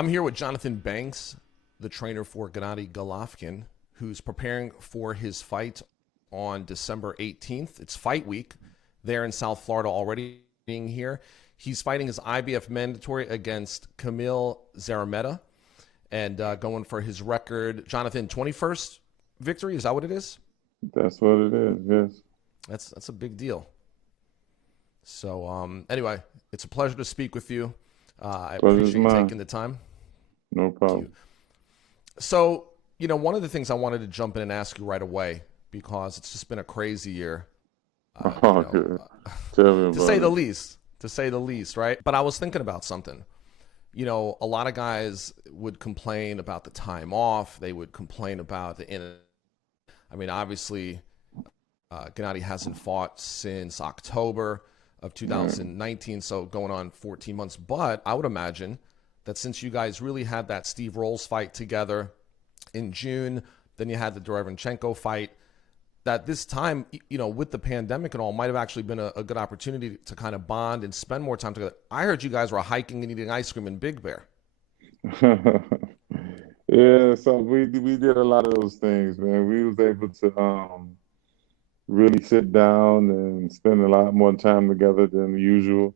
I'm here with Johnathon Banks, the trainer for Gennadiy Golovkin, who's preparing for his fight on December 18th. It's fight week there in South Florida already being here. He's fighting his IBF mandatory against Kamil Szeremeta and going for his record. Johnathon, 21st victory, is that what it is? That's what it is, yes. That's a big deal. So anyway, it's a pleasure to speak with you. I appreciate you taking the time. No problem. So, one of the things I wanted to jump in and ask you right away, because it's just been a crazy year. To say the least, right? But I was thinking about something. A lot of guys would complain about the time off. They would complain about obviously, Gennadiy hasn't fought since October of 2019, so going on 14 months. But I would imagine that since you guys really had that Steve Rolls fight together in June, then you had the Derevyanchenko fight, that this time, with the pandemic and all, might have actually been a good opportunity to kind of bond and spend more time together. I heard you guys were hiking and eating ice cream in Big Bear. Yeah, so we did a lot of those things, man. We was able to really sit down and spend a lot more time together than usual.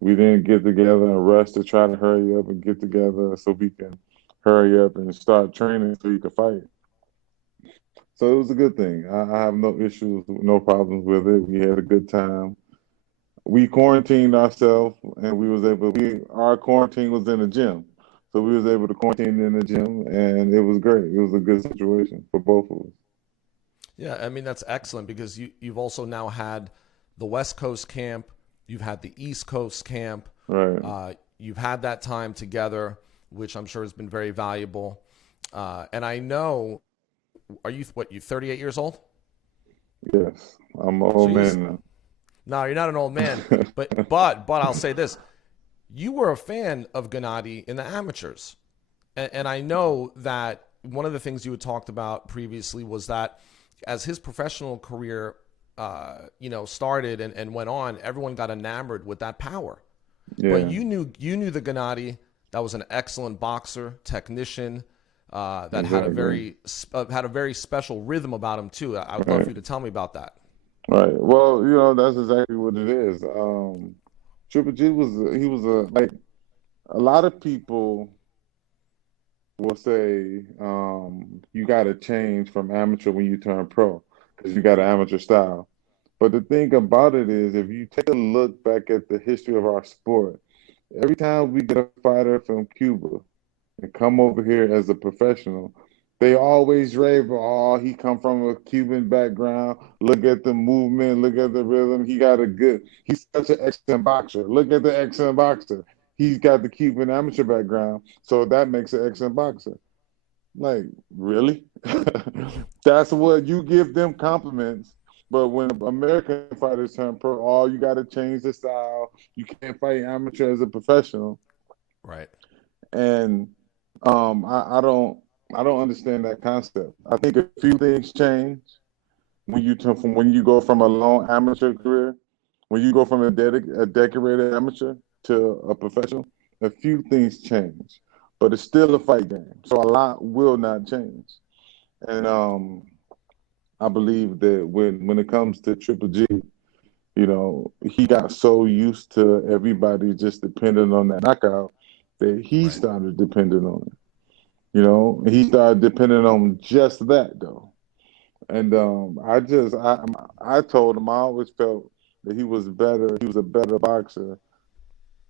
We didn't get together and rush to try to hurry up and get together so we can hurry up and start training so you can fight. So it was a good thing. I have no issues, no problems with it. We had a good time. We quarantined ourselves, and our quarantine was in the gym. So we was able to quarantine in the gym, and it was great. It was a good situation for both of us. Yeah, that's excellent because you've also now had the West Coast camp, you've had the East Coast camp, right? You've had that time together, which I'm sure has been very valuable. And I know, you 38 years old? Yes, I'm an old man now. No, you're not an old man, but I'll say this: you were a fan of Gennadiy in the amateurs, and I know that one of the things you had talked about previously was that as his professional career, started and went on, everyone got enamored with that power. Yeah. But you knew the Gennadiy that was an excellent boxer, technician, that exactly. had a very special rhythm about him too. I would love for you to tell me about that. Right. Well, that's exactly what it is. Triple G like a lot of people will say you got to change from amateur when you turn pro because you got an amateur style. But the thing about it is, if you take a look back at the history of our sport, every time we get a fighter from Cuba and come over here as a professional, they always rave, oh, he come from a Cuban background. Look at the movement, look at the rhythm. He's such an excellent boxer. Look at the excellent boxer. He's got the Cuban amateur background, so that makes an excellent boxer. Like, really? That's what you give them compliments. But when American fighters turn pro, oh, you got to change the style. You can't fight amateur as a professional. Right. And I don't understand that concept. I think a few things change when you go from a long amateur career, when you go from a decorated amateur to a professional. A few things change, but it's still a fight game, so a lot will not change. And I believe that when it comes to Triple G, he got so used to everybody just depending on that knockout that he started depending on it. He started depending on just that though. And I told him I always felt that he was better. He was a better boxer.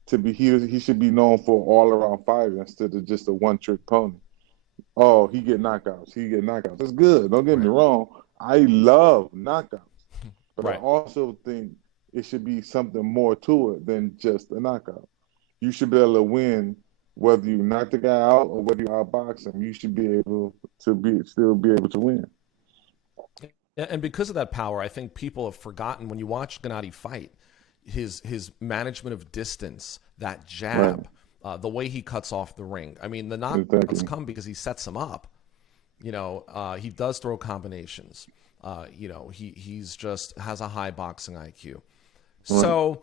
He should be known for all around fighter instead of just a one trick pony. Oh, he get knockouts. That's good. Don't get me wrong. I love knockouts, but I also think it should be something more to it than just a knockout. You should be able to win whether you knock the guy out or whether you outbox him. You should be able to still be able to win. And because of that power, I think people have forgotten when you watch Gennadiy fight, his management of distance, that jab, the way he cuts off the ring. The knockouts come because he sets him up. He does throw combinations. He's just has a high boxing IQ. So,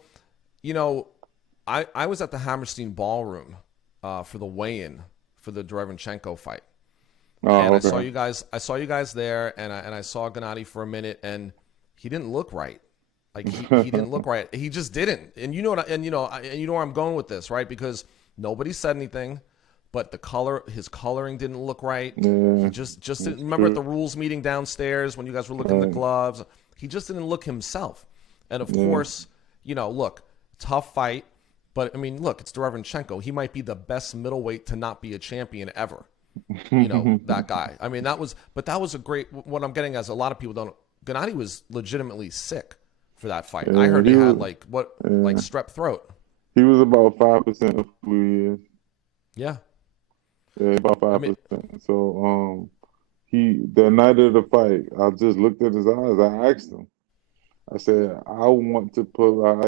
I was at the Hammerstein Ballroom for the weigh-in for the Derevyanchenko fight. Oh, And okay. I saw you guys there, and I saw Gennadiy for a minute, and he didn't look right. Like he didn't look right. He just didn't. And you know what? And you know where I'm going with this, right? Because nobody said anything, but his coloring didn't look right. Yeah, He just didn't remember at the rules meeting downstairs when you guys were looking at the gloves. He just didn't look himself. And of course, look, tough fight, but I mean, look, it's Derevyanchenko. He might be the best middleweight to not be a champion ever. That guy. I mean, that was a great. What I'm getting as a lot of people don't. Gennadiy was legitimately sick for that fight. I heard he had like strep throat. He was about 5% of who he is. Yeah. Yeah, about 5%. I mean, So the night of the fight, I just looked at his eyes. I asked him. I said, I want to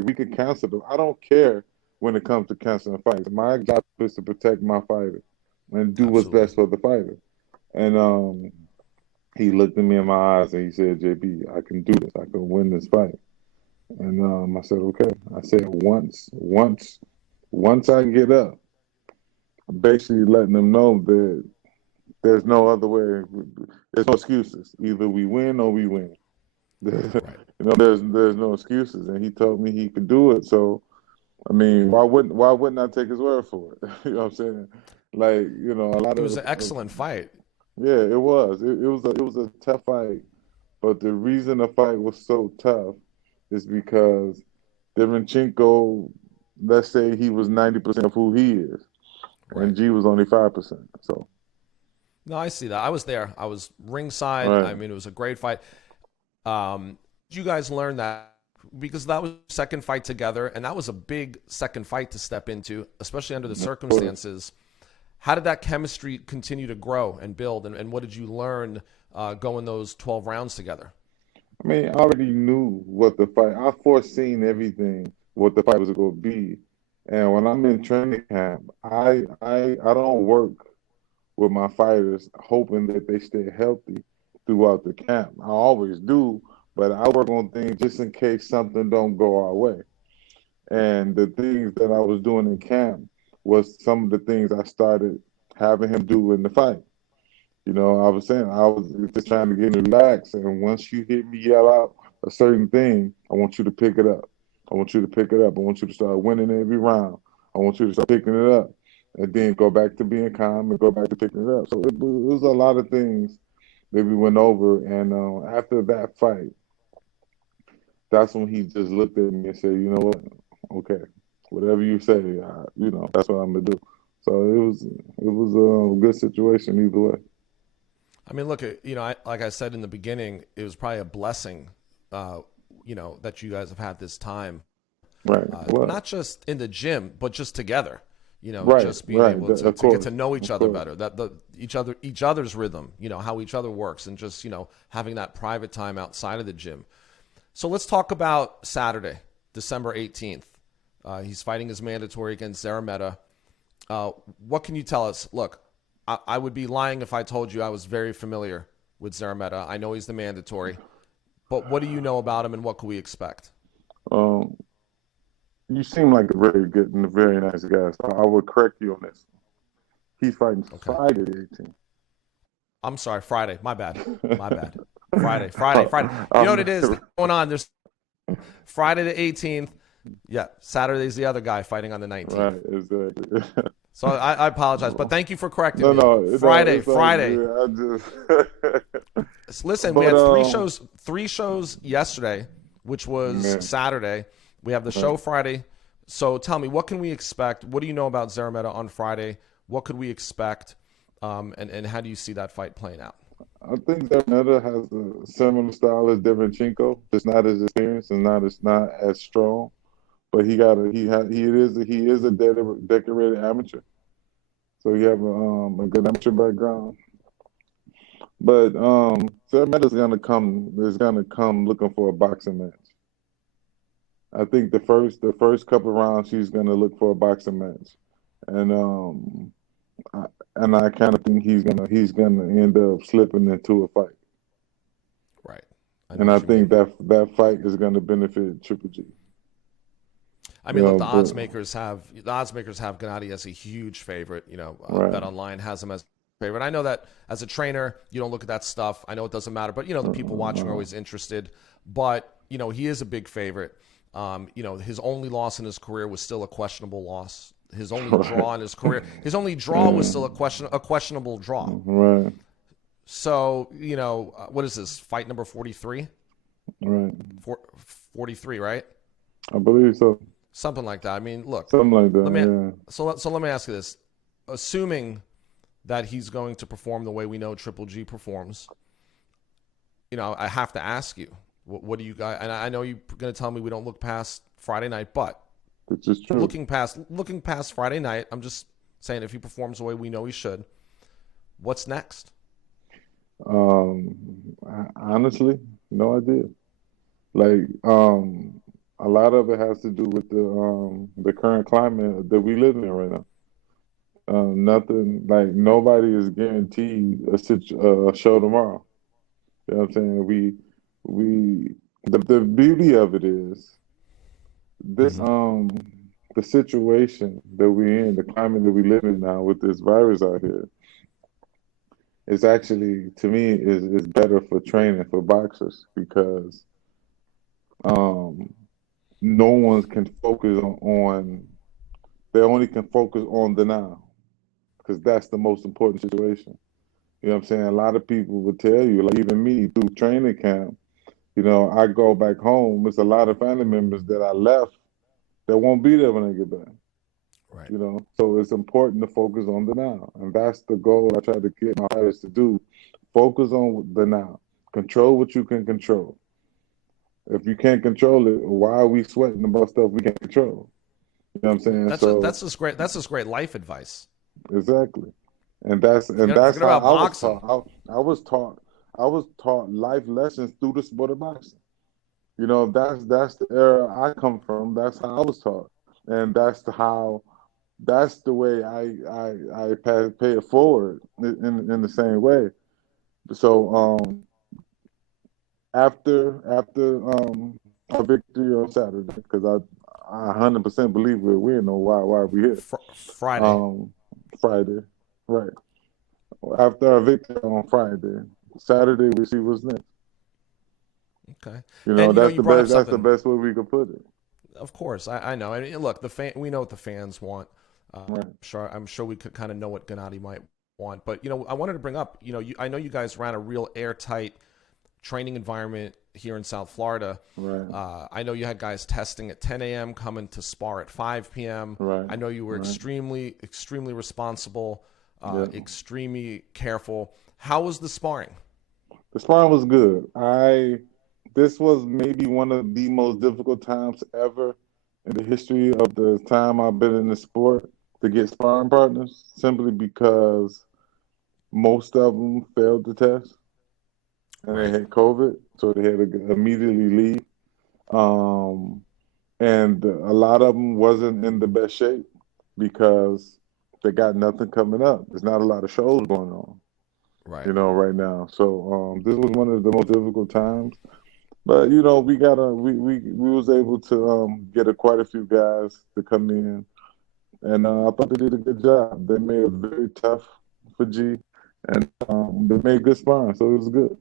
we could cancel them. I don't care when it comes to canceling fights. My job is to protect my fighter and do what's best for the fighter. And he looked at me in my eyes and he said, JB, I can do this. I can win this fight. And I said, okay. I said, once I get up, I'm basically letting them know that there's no other way. There's no excuses. Either we win or we win. right. There's no excuses. And he told me he could do it. So, I mean, why wouldn't I take his word for it? You know what I'm saying? Like, a lot of. It was an excellent fight. Yeah, it was. It was a tough fight, but the reason the fight was so tough is because Derevyanchenko, let's say he was 90% of who he is, and G was only 5%. So. No, I see that. I was there. I was ringside. Right. I mean, it was a great fight. Did you guys learn that? Because that was the second fight together, and that was a big second fight to step into, especially under the circumstances. How did that chemistry continue to grow and build, and what did you learn going those 12 rounds together? I mean, I already knew what the fight. I foreseen everything, what the fight was going to be. And when I'm in training camp, I don't work with my fighters hoping that they stay healthy throughout the camp. I always do, but I work on things just in case something don't go our way. And the things that I was doing in camp was some of the things I started having him do in the fight. I was saying, I was just trying to get him relaxed. And once you hear me yell out a certain thing, I want you to pick it up. I want you to pick it up. I want you to start winning every round. I want you to start picking it up. And then go back to being calm and go back to picking it up. So it was a lot of things that we went over. And after that fight, that's when he just looked at me and said, you know what? Okay, whatever you say, that's what I'm going to do. So it was a good situation either way. I mean, look, like I said in the beginning, it was probably a blessing, that you guys have had this time. Right. Not just in the gym, but just together. Right, just being able to get to know each other better, each other's rhythm, how each other works, and just, having that private time outside of the gym. So let's talk about Saturday, December 18th. He's fighting his mandatory against Zarametta. What can you tell us? Look, I would be lying if I told you I was very familiar with Zarametta. I know he's the mandatory, but what do you know about him, and what can we expect? You seem like a very good and a very nice guy, so I would correct you on this. He's fighting Friday the 18th. I'm sorry, Friday. My bad. Friday. You know what it is going on? There's Friday the 18th. Yeah, Saturday's the other guy fighting on the 19th. Right, exactly. So I apologize, but thank you for correcting me. No, Friday. I just Listen, we had three shows yesterday, which was Saturday. We have the show Friday. So tell me, what can we expect? What do you know about Zarametta on Friday? What could we expect? And how do you see that fight playing out? I think Zarametta has a similar style as Derevyanchenko, just not as experienced and not as strong. But he is a decorated amateur. So he have a good amateur background. But Zarametta's gonna come looking for a boxing match. I think the first couple of rounds he's gonna look for a boxing match, and I kind of think he's gonna end up slipping into a fight. Right. I think that fight is gonna benefit Triple G. I You mean, look, know, the odds but makers have Gennadiy as a huge favorite. right, Bet Online has him as favorite. I know that as a trainer, you don't look at that stuff. I know it doesn't matter, but the people watching are always interested. But he is a big favorite. His only loss in his career was still a questionable loss. His only draw in his career, his only draw was still a questionable draw. right, So what is this fight number 43? right. 43, right? I believe so. Something like that. I mean, look, Something like that. let me Yeah. so let me ask you this: assuming that he's going to perform the way we know Triple G performs, I have to ask you, what do you guys? And I know you're going to tell me we don't look past Friday night, but Which is true. looking past Friday night, I'm just saying if he performs the way we know he should, what's next? Honestly, no idea. Like, a lot of it has to do with the current climate that we live in right now. Nothing like nobody is guaranteed a show tomorrow. You know what I'm saying? The beauty of it is this the situation that we're in, the climate that we live in now with this virus out here, is actually to me is better for training for boxers because um no one can focus on they only can focus on the now because that's the most important situation. You know what I'm saying? A lot of people would tell you, like even me through training camp, I go back home. It's a lot of family members that I left that won't be there when I get back. Right. So it's important to focus on the now. And that's the goal I try to get my fighters to do. Focus on the now. Control what you can control. If you can't control it, why are we sweating about stuff we can't control? You know what I'm saying? That's just great life advice. Exactly. And that's Forget how about I was boxing. taught. I was taught life lessons through the sport of boxing. That's the era I come from. That's how I was taught. And that's the way I pay it forward in the same way. So after our victory on Saturday, because I 100% believe we'll win or why we here. Friday. Friday, right. After our victory on Friday, Saturday we see what's next. Okay. That's you the brought up best. That's the something. best way we could put it. Of course, I know. I mean, look, we know what the fans want. Right. I'm sure we could kind of know what Gennadiy might want, but I wanted to bring up. I know you guys ran a real airtight training environment here in South Florida. Right. I know you had guys testing at 10 a.m., coming to spar at 5 p.m. Right. I know you were Right. extremely responsible, Yeah. extremely careful. How was the sparring? The sparring was good. This was maybe one of the most difficult times ever in the history of the time I've been in the sport to get sparring partners, simply because most of them failed the test and they Right. had COVID, so they had to immediately leave. And a lot of them wasn't in the best shape because they got nothing coming up. There's not a lot of shows going on, Right. right now. So this was one of the most difficult times. But we was able to get quite a few guys to come in, and I thought they did a good job. They made it very tough for G, and they made good sparring, so it was good.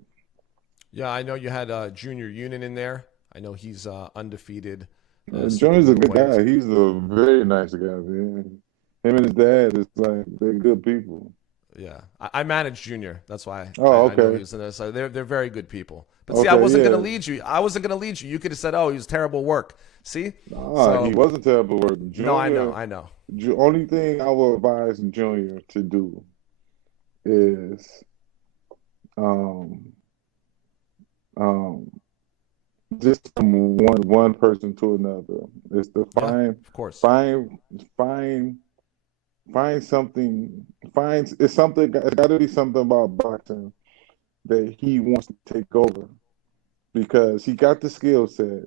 Yeah, I know you had Junior Union in there. I know he's undefeated. Super Johnny's a good middleweight. guy. He's a very nice guy, man. Him and his dad is like they're good people. Yeah, I managed Junior. That's why Oh, I know he okay. was in there. So they're very good people. But see, I Okay, wasn't yeah. gonna lead you. I wasn't gonna lead you. You could have said, "Oh, he was terrible work." See, He so wasn't terrible work. no, Junior, I know. only thing I would advise Junior to do is um um just from one person to another. Is to Yeah, find of course. find find find something. It's something. It's got to be something about boxing that he wants to take over because he got the skill set.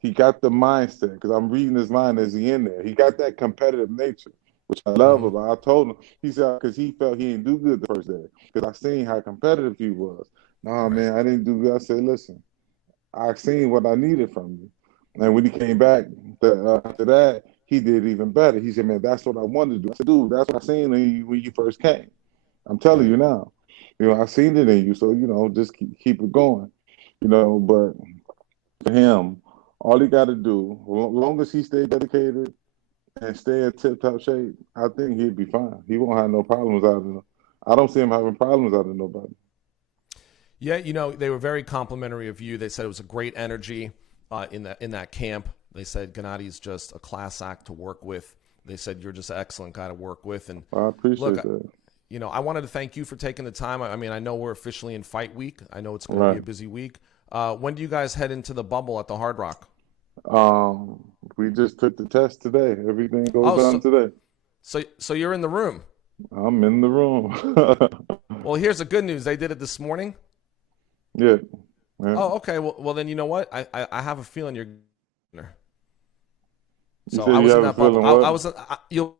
He got the mindset because I'm reading his mind as he in there. He got that competitive nature, which I love Hmm. about. I told him, he said, because he felt he didn't do good the first day because I seen how competitive he was. Nah, Right. man, I didn't do good. I said, listen, I seen what I needed from you. And when he came back after that, he did even better. He said, "Man, that's what I wanted to do." I said, "Dude, that's what I seen in you when you first came. I'm telling Right. you now. I seen it in you. So just keep it going. But for him, all he got to do, as long as he stay dedicated and stay in tip-top shape, I think he'd be fine. He won't have no problems out of him. I don't see him having problems out of nobody. Yeah, they were very complimentary of you. They said it was a great energy in that camp. They said Gennadi's just a class act to work with. They said you're just an excellent guy to work with. And I appreciate look, that. I wanted to thank you for taking the time. I mean, I know we're officially in fight week. I know it's going to be a busy week. When do you guys head into the bubble at the Hard Rock? We just took the test today. Everything goes down today. So you're in the room. I'm in the room. Well, here's the good news. They did it this morning. Yeah. Oh, okay. Well, then you know what? I have a feeling you're. You So said I was you in have that a feeling bubble. what? You'll.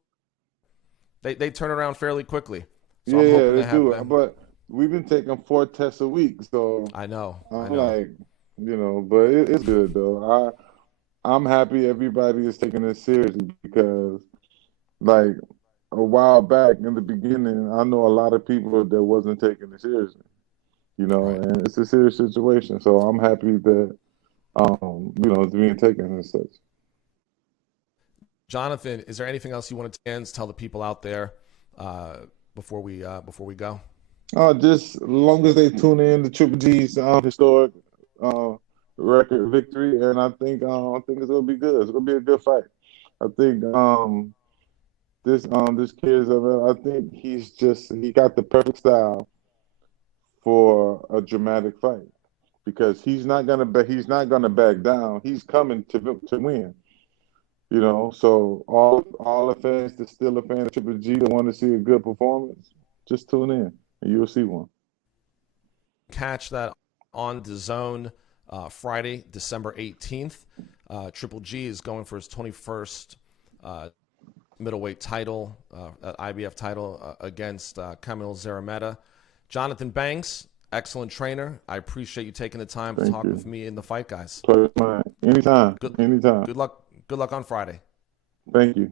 They turn around fairly quickly. So Yeah, I'm hoping they to have do. them. But we've been taking 4 tests a week, so I know. I'm like, but it's good though. I'm happy everybody is taking it seriously because, like, a while back in the beginning, I know a lot of people that wasn't taking it seriously. Right. And it's a serious situation. So I'm happy that it's being taken and such. Johnathon, is there anything else you want to tell the people out there before we go? Just as long as they tune in to Triple G's historic uh, record victory, and I think it's gonna be good. It's gonna be a good fight. I think this kid, I think he got the perfect style for a dramatic fight because he's not gonna back down. He's coming to win. So all the fans that still a fan of Triple G that want to see a good performance, just tune in and you'll see one. Catch that on the Zone Friday, December 18th. Triple G is going for his 21st middleweight title, IBF title against Kamil Szeremeta. Johnathon Banks, excellent trainer. I appreciate you taking the time to talk with me in the fight, guys. Pleasure's mine. Anytime. Anytime. Good luck on Friday. Thank you.